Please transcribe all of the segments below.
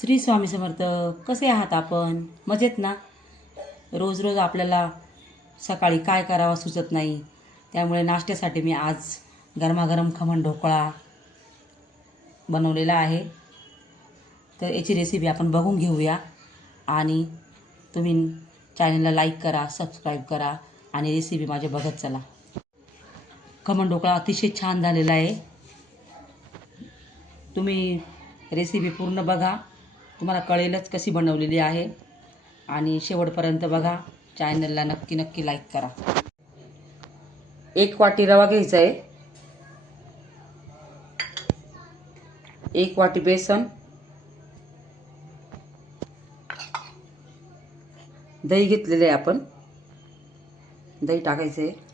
श्री स्वामी समर्थ. कसे आहात आपण? मजेत ना? रोज रोज आपल्याला सकाळी काय करावं सुचत नाही, त्यामुळे नाश्त्यासाठी मी आज गरमागरम खमण ढोकळा बनवलेला आहे. तर याची रेसिपी आपण बघून घेऊया. आणि तुम्ही चॅनलला लाईक करा, सबस्क्राईब करा आणि रेसिपी माझ्या बघत चला. खमण ढोकळा अतिशय छान झालेला आहे. तुम्ही रेसिपी पूर्ण बघा, तुम्हाला कळेलच कशी बनवलेली आहे. आणि शेवटपर्यंत बघा. चॅनलला नक्की नक्की लाईक करा. 1 वाटी रवा घ्यायचा आहे, 1 वाटी बेसन, दही घेतलेले आहे आपण, दही टाकायचं आहे.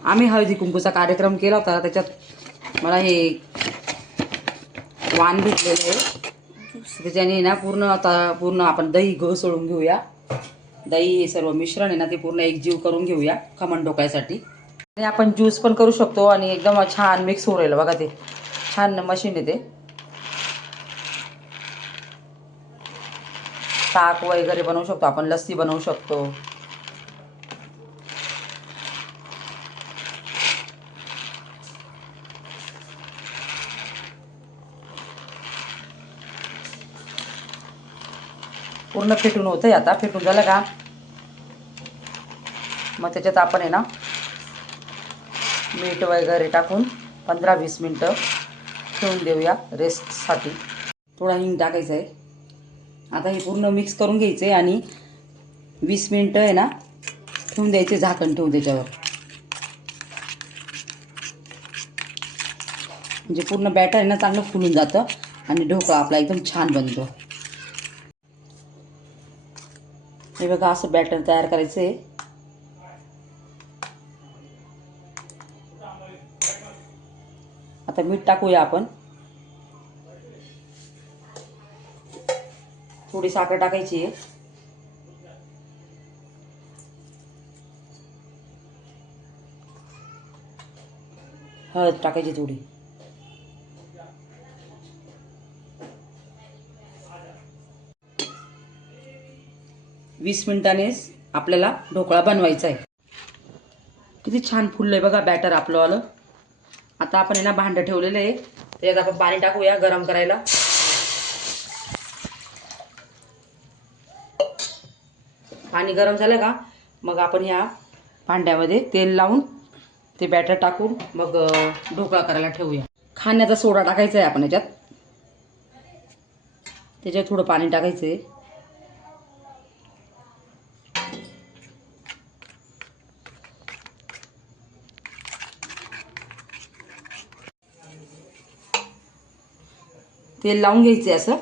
आम्ही हळदी कुंकूचा कार्यक्रम केला होता, त्याच्यात मला हे वाण भेटलेलं आहे. त्याच्याने ना पूर्ण आपण दही घसळून घेऊया. दही हे सर्व मिश्रण आहे ना, ते पूर्ण एकजीव करून घेऊया खमण ढोकळ्यासाठी. आणि आपण ज्यूस पण करू शकतो आणि एकदम छान मिक्स होऊ राहिलं बघा. ते छान मशीन आहे. ते ताक वगैरे बनवू शकतो आपण, लस्सी बनवू शकतो. पूर्ण फेटून होतंय. आता फेटून झालं का मग त्याच्यात आपण आहे ना मीठ वगैरे टाकून 15-20 मिनटं ठेवून देऊया रेस्टसाठी. थोडा हिंग टाकायचा आहे. आता हे पूर्ण मिक्स करून घ्यायचं आहे आणि 20 मिनटं आहे ना ठेवून द्यायचे, झाकण ठेवून त्याच्यावर. म्हणजे पूर्ण बॅटर आहे ना चांगलं फुलून जातं आणि ढोकळा आपला एकदम छान बनतो. हे बघा, असं बॅटर तयार करायचं आहे. आता मीठ टाकूया आपण, थोडी साखर टाकायची आहे. हळद टाकायची थोडी. वीस मिनिटांनीच आपल्याला ढोकळा बनवायचा आहे. किती छान फुललंय बघा बॅटर आपलं आलं. आता आपण आहे ना भांडं ठेवलेलं आहे, त्याच्यात आपण पाणी टाकूया गरम करायला. पाणी गरम झालं का मग आपण ह्या भांड्यामध्ये तेल लावून ते बॅटर टाकून मग ढोकळा करायला ठेवूया. खाण्याचा सोडा टाकायचा आहे आपण याच्यात. त्याच्यात थोडं पाणी टाकायचं आहे. तेल लावून घ्यायचं असं.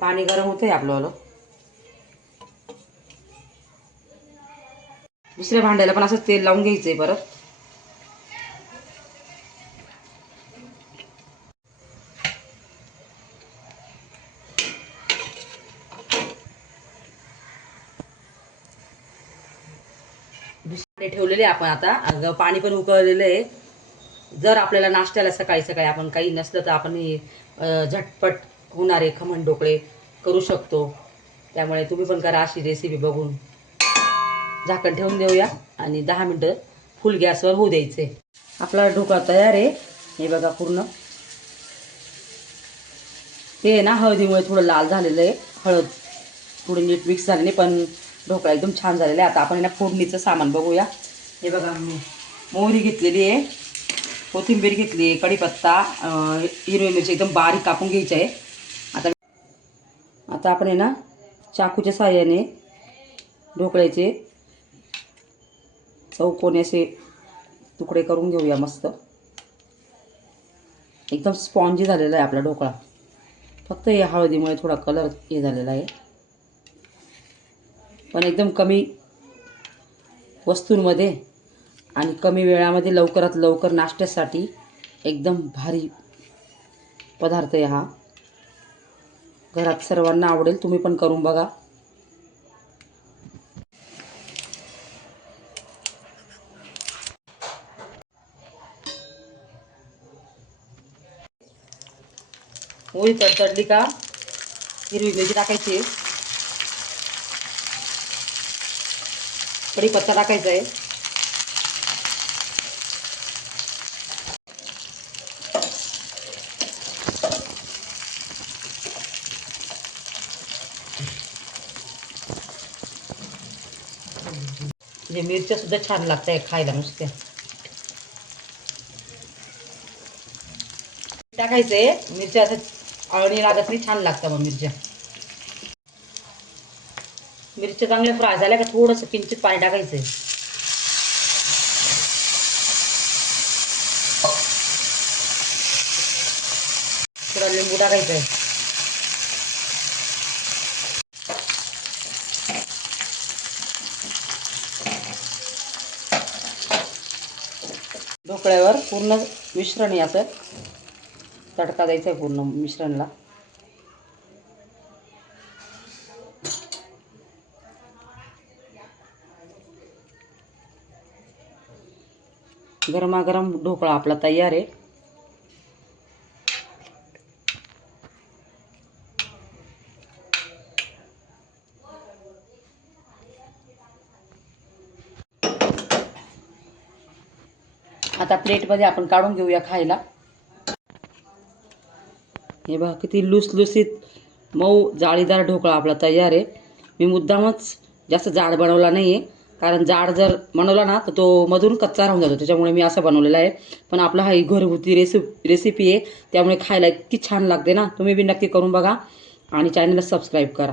पाणी गरम होतंय आपलं. दुसऱ्या भांड्याला पण असं तेल लावून घ्यायचंय परत. दुसरे ठेवलेले आपण आता पाणी पण उकळलेलं आहे. जर आपल्याला नाश्त्याला सकाळी सकाळी आपण काही नसलं तर आपण झटपट होणारे खमण ढोकळे करू शकतो. त्यामुळे तुम्ही पण करा अशी रेसिपी बघून. झाकण ठेवून देऊया आणि 10 मिनटं फुल गॅसवर होऊ द्यायचे. आपला ढोकळा तयार आहे. हे बघा पूर्ण ते ना हळदीमुळे थोडं लाल झालेलं आहे. हळद थोडी नीट मिक्स झालेली, पण ढोकळा एकदम छान झालेला आहे. आता आपण ना फोडणीचं सामान बघूया. हे बघा, मोहरी घेतलेली आहे, कोथिंबीर घेतली आहे, कढीपत्ता, हिरवी मिरची एकदम बारीक कापून घ्यायची आहे. आता आपण आहे ना चाकूच्या साहाय्याने ढोकळ्याचे चौकोनी असे तुकडे करून घेऊया. मस्त एकदम स्पॉन्जी झालेला आहे आपला ढोकळा. फक्त या हळदीमुळे थोडा कलर हे झालेला आहे, पण एकदम कमी वस्तूंमध्ये आणि कमी वेळामध्ये लवकरात लवकर नाश्त्यासाठी एकदम भारी पदार्थ आहे हा. घरात सर्वांना आवडेल. तुम्ही पण करून बघा. मोहरी तडतडली का हिरवी मिरची टाकायची, कढीपत्ता टाकायचा आहे, म्हणजे मिरच्या सुद्धा छान लागतात खायला नुसत्या. टाकायचंय मिरच्या, असं अळणी लागत नाही, छान लागतं मग मिरच्या. मिरच्या चांगल्या फ्राय झाल्या का थोडंसं किंचित पाणी टाकायचंय. थोडा लिंबू टाकायचा आहे. ढोकळ्यावर पूर्ण मिश्रण याचं तडका द्यायचा आहे पूर्ण मिश्रणला. गरमागरम ढोकळा आपला तयार आहे. आता प्लेटमध्ये आपण काढून घेऊया खायला. हे बघा किती लुसलुसीत मऊ जाळीदार ढोकळा आपला तयार आहे. मी मुद्दामच जास्त जाड बनवला नाही आहे, कारण जाड जर बनवला ना तर तो मधून कच्चा राहून जातो, त्याच्यामुळे मी असं बनवलेला आहे. पण आपला हा घरगुती रेसिपी आहे, त्यामुळे खायला इतकी छान लागते ना. तुम्ही बी नक्की करून बघा आणि चॅनलला सबस्क्राईब करा.